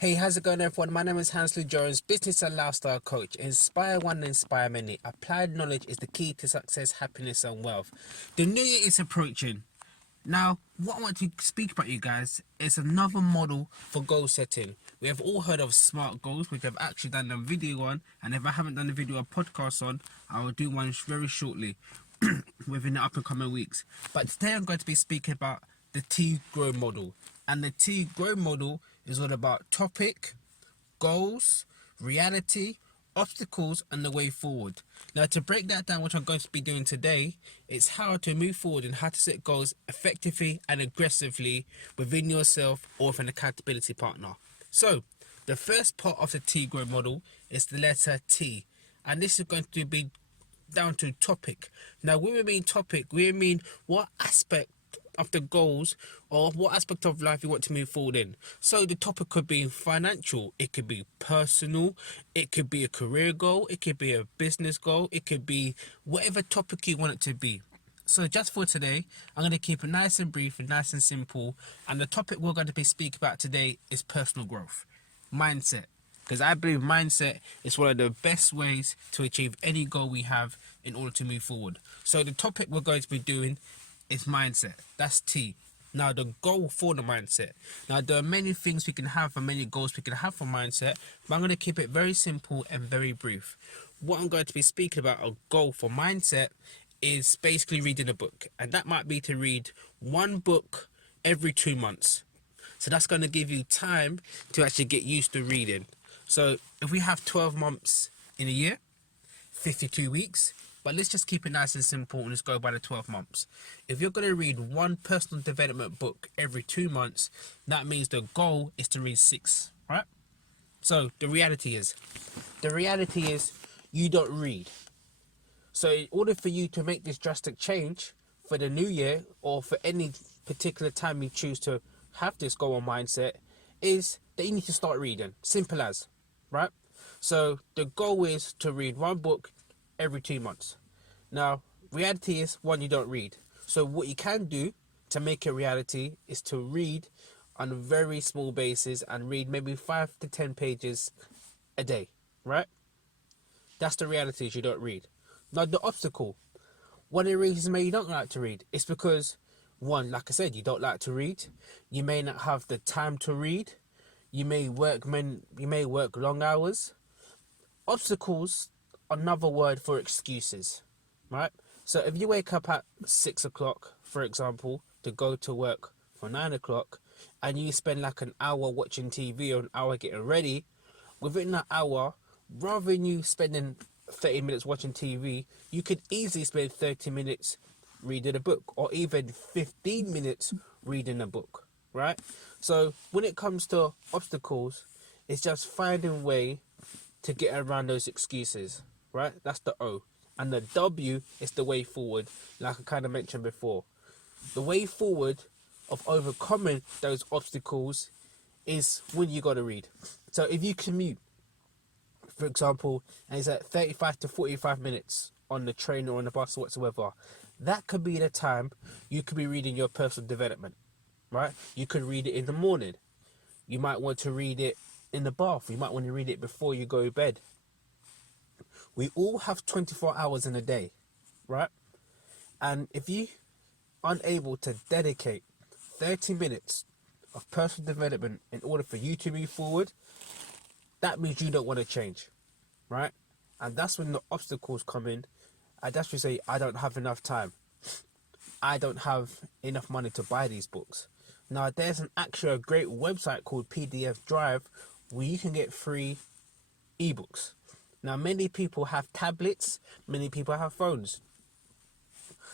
Hey, how's it going, everyone? My name is Hansley Jones, business and lifestyle coach. Inspire one, inspire many. Applied knowledge is the key to success, happiness, and wealth. The new year is approaching. Now, what I want to speak about, you guys, is another model for goal setting. We have all heard of SMART goals, which I've actually done a video on, and if I haven't done a video or podcast on, I will do one very shortly within the up and coming weeks. But today I'm going to be speaking about the T Grow model. And the T Grow model is all about topic, goals, reality, obstacles, and the way forward. Now, to break that down, what I'm going to be doing today is how to move forward and how to set goals effectively and aggressively within yourself or with an accountability partner. So, the first part of the T Grow model is the letter T, and this is going to be down to topic. Now, when we mean topic, we mean what aspect of the goals or what aspect of life you want to move forward in. So the topic could be financial, it could be personal, it could be a career goal, it could be a business goal, it could be whatever topic you want it to be. So just for today, I'm going to keep it nice and brief and nice and simple. And the topic we're going to be speaking about today is personal growth, mindset. Because I believe mindset is one of the best ways to achieve any goal we have in order to move forward. So the topic we're going to be doing is mindset. That's T. Now the goal for the mindset. Now there are many things we can have and many goals we can have for mindset, but I'm going to keep it very simple and very brief. What I'm going to be speaking about, a goal for mindset, is basically reading a book. And that might be to read one book every 2 months. So that's going to give you time to actually get used to reading. So if we have 12 months in a year, 52 weeks, but let's just keep it nice and simple and just go by the 12 months. If you're going to read one personal development book every 2 months, that means the goal is to read 6, right? So the reality is you don't read. So in order for you to make this drastic change for the new year or for any particular time you choose to have this goal or mindset, is that you need to start reading. Simple as, right? So the goal is to read one book every 2 months. Now, reality is, one, you don't read. So what you can do to make it reality is to read on a very small basis and read maybe 5 to 10 pages a day, right? That's the reality, is you don't read. Now, the obstacle, one of the reasons maybe you don't like to read is because, one, like I said, you don't like to read. You may not have the time to read. You may work long hours. Obstacles, another word for excuses, right? So if you wake up at 6 o'clock, for example, to go to work for 9 o'clock, and you spend like an hour watching TV or an hour getting ready, within that hour, rather than you spending 30 minutes watching TV, you could easily spend 30 minutes reading a book, or even 15 minutes reading a book, right? So when it comes to obstacles, it's just finding a way to get around those excuses, right? That's the O. And the W is the way forward, like I kind of mentioned before. The way forward of overcoming those obstacles is when you got to read. So if you commute, for example, and it's at 35 to 45 minutes on the train or on the bus or whatsoever, that could be the time you could be reading your personal development, right? You could read it in the morning. You might want to read it in the bath. You might want to read it before you go to bed. We all have 24 hours in a day, right? And if you aren't able to dedicate 30 minutes of personal development in order for you to move forward, that means you don't want to change, right? And that's when the obstacles come in. And that's when you say, I don't have enough time. I don't have enough money to buy these books. Now, there's actually a great website called PDF Drive where you can get free ebooks. Now, many people have tablets, many people have phones.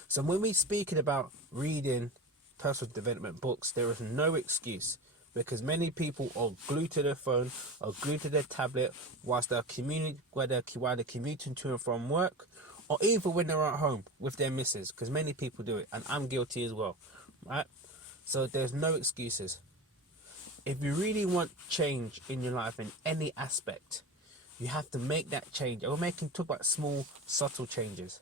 So when we're speaking about reading personal development books, there is no excuse, because many people are glued to their phone or glued to their tablet whilst they're commuting to and from work, or even when they're at home with their missus, because many people do it, and I'm guilty as well, right? So there's no excuses. If you really want change in your life in any aspect, you have to make that change. And we're talk about small, subtle changes.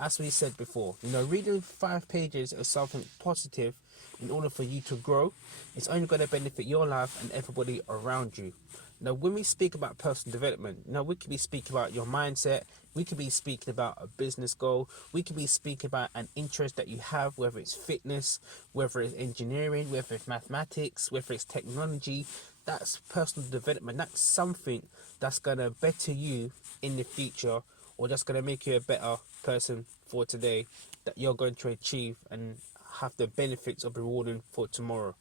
As we said before, reading 5 pages of something positive in order for you to grow, it's only going to benefit your life and everybody around you. Now, when we speak about personal development, now we could be speaking about your mindset, we could be speaking about a business goal, we could be speaking about an interest that you have, whether it's fitness, whether it's engineering, whether it's mathematics, whether it's technology. That's personal development. That's something that's going to better you in the future, or that's going to make you a better person for today, that you're going to achieve and have the benefits of rewarding for tomorrow.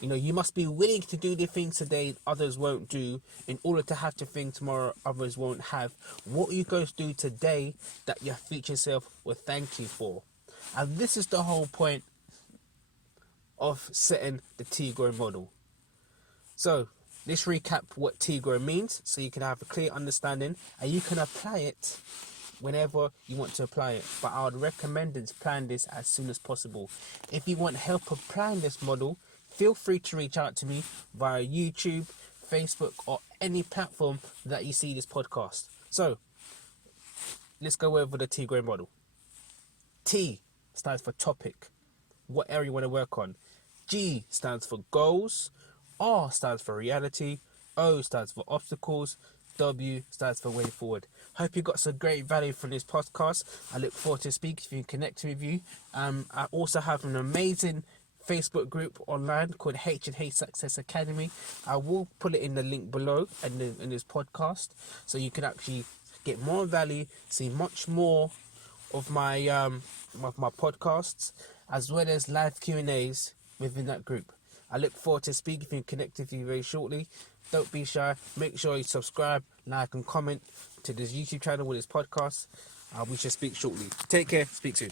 You know, you must be willing to do the things today others won't do in order to have the thing tomorrow others won't have. What you going to do today that your future self will thank you for. And this is the whole point of setting the T-Grow model. So, let's recap what T-Grow means so you can have a clear understanding and you can apply it whenever you want to apply it. But I would recommend applying this as soon as possible. If you want help applying this model, feel free to reach out to me via YouTube, Facebook, or any platform that you see this podcast. So, let's go over the T-Grow model. T stands for topic, what area you want to work on. G stands for goals. R stands for reality. O stands for obstacles. W stands for way forward. Hope you got some great value from this podcast. I look forward to speaking to you and connecting with you. I also have an amazing Facebook group online called HNH Success Academy. I will put it in the link below in this podcast, so you can actually get more value, see much more of my podcasts, as well as live Q&As within that group. I look forward to speaking with you and connecting with you very shortly. Don't be shy. Make sure you subscribe, like, and comment to this YouTube channel with this podcast. We shall speak shortly. Take care. Speak soon.